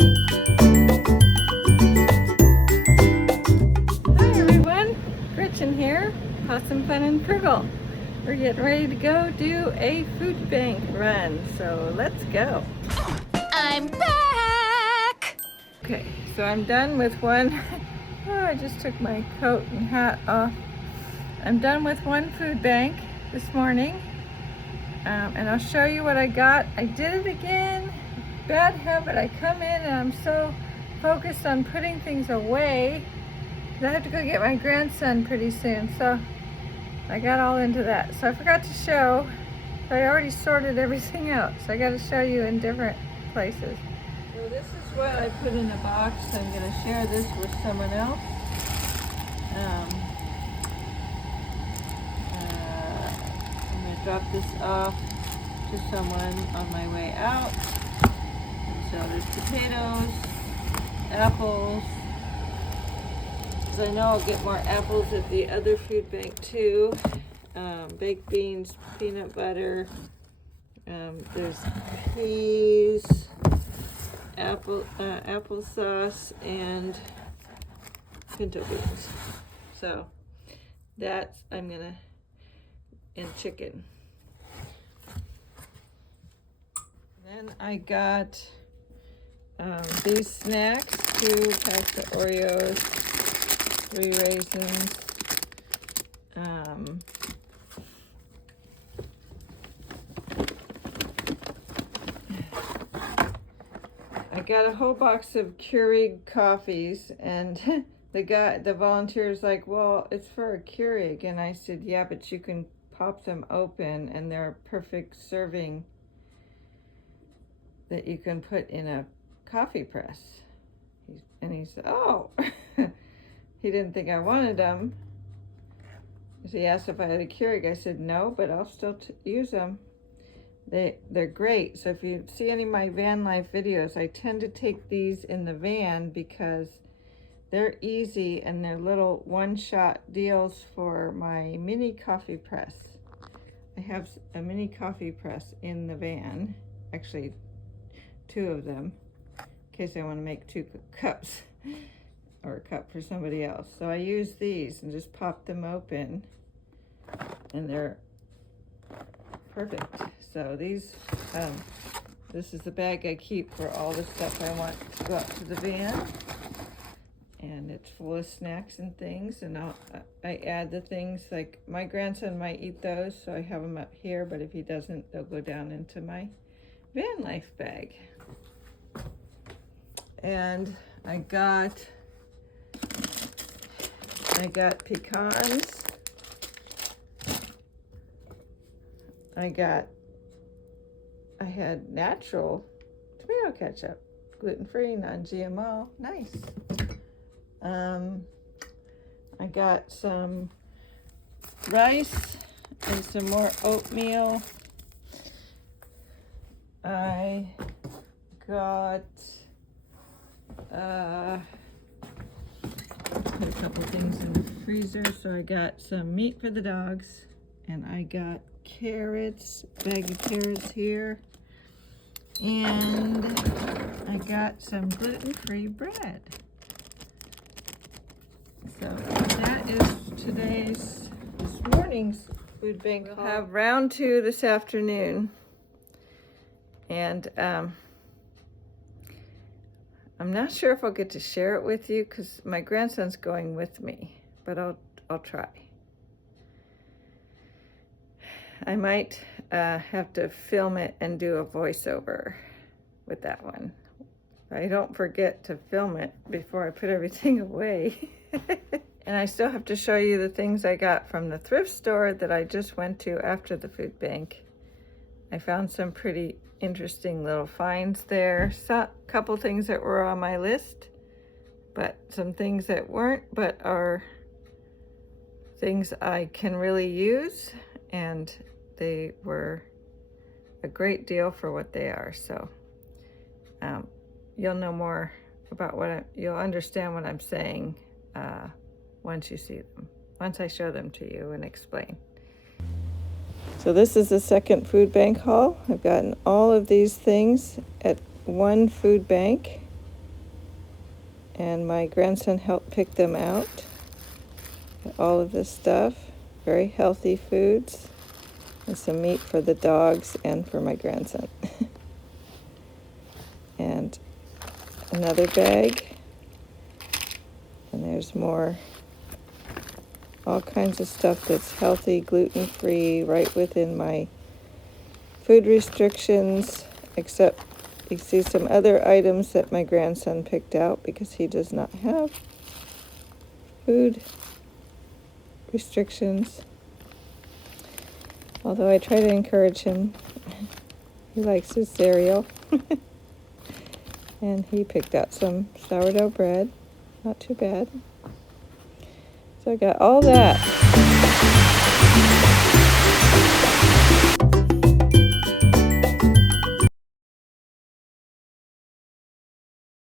Hi everyone, Gretchen here, Pawsom Fun and Purgle. We're getting ready to go do a food bank run, so let's go. I'm back! Okay, so I'm done with one. Oh, I just took my coat and hat off. I'm done with one food bank this morning, and I'll show you what I got. I did it again. Bad habit. I come in and I'm so focused on putting things away. I have to go get my grandson pretty soon, so I got all into that. So I forgot to show, I already sorted everything out, so I got to show you in different places. So this is what I put in a box. I'm going to share this with someone else. I'm going to drop this off to someone on my way out. And so there's potatoes, apples. Because I know I'll get more apples at the other food bank too. Baked beans, peanut butter. There's peas, applesauce, and pinto beans. So that's and chicken. Then I got these snacks, 2 packs of Oreos, 3 raisins, I got a whole box of Keurig coffees, and the volunteer's like, well, it's for a Keurig, and I said, yeah, but you can pop them open, and they're a perfect serving that you can put in a coffee press. And he said, oh, he didn't think I wanted them. So he asked if I had a Keurig. I said, no, but I'll still use them. They're great. So if you see any of my van life videos, I tend to take these in the van because they're easy and they're little one-shot deals for my mini coffee press. I have a mini coffee press in the van, actually 2 of them, in case I want to make 2 cups or a cup for somebody else. So I use these and just pop them open, and they're perfect. So these, this is the bag I keep for all the stuff I want to go out to the van, and it's full of snacks and things. And I add the things, like my grandson might eat those, so I have them up here, but if he doesn't, they'll go down into my van life bag. And I got pecans. I had natural tomato ketchup, gluten-free, non-GMO, nice. I got some rice and some more oatmeal. I got put a couple things in the freezer. So I got some meat for the dogs, and I got carrots, bag of carrots here, and I got some gluten-free bread. So that is this morning's food bank. We'll have round 2 this afternoon, and I'm not sure if I'll get to share it with you because my grandson's going with me, but I'll try. I might have to film it and do a voiceover with that one. I don't forget to film it before I put everything away. And I still have to show you the things I got from the thrift store that I just went to after the food bank. I found some pretty interesting little finds there. A couple things that were on my list, but some things that weren't, but are things I can really use, and they were a great deal for what they are. So you'll know more about you'll understand what I'm saying once you see them, once I show them to you and explain. So this is the second food bank haul. I've gotten all of these things at one food bank. And my grandson helped pick them out. All of this stuff, very healthy foods, and some meat for the dogs and for my grandson. And another bag, and there's more, all kinds of stuff that's healthy, gluten-free, right within my food restrictions, except you see some other items that my grandson picked out because he does not have food restrictions. Although I try to encourage him. He likes his cereal. And he picked out some sourdough bread. Not too bad. So I got all that.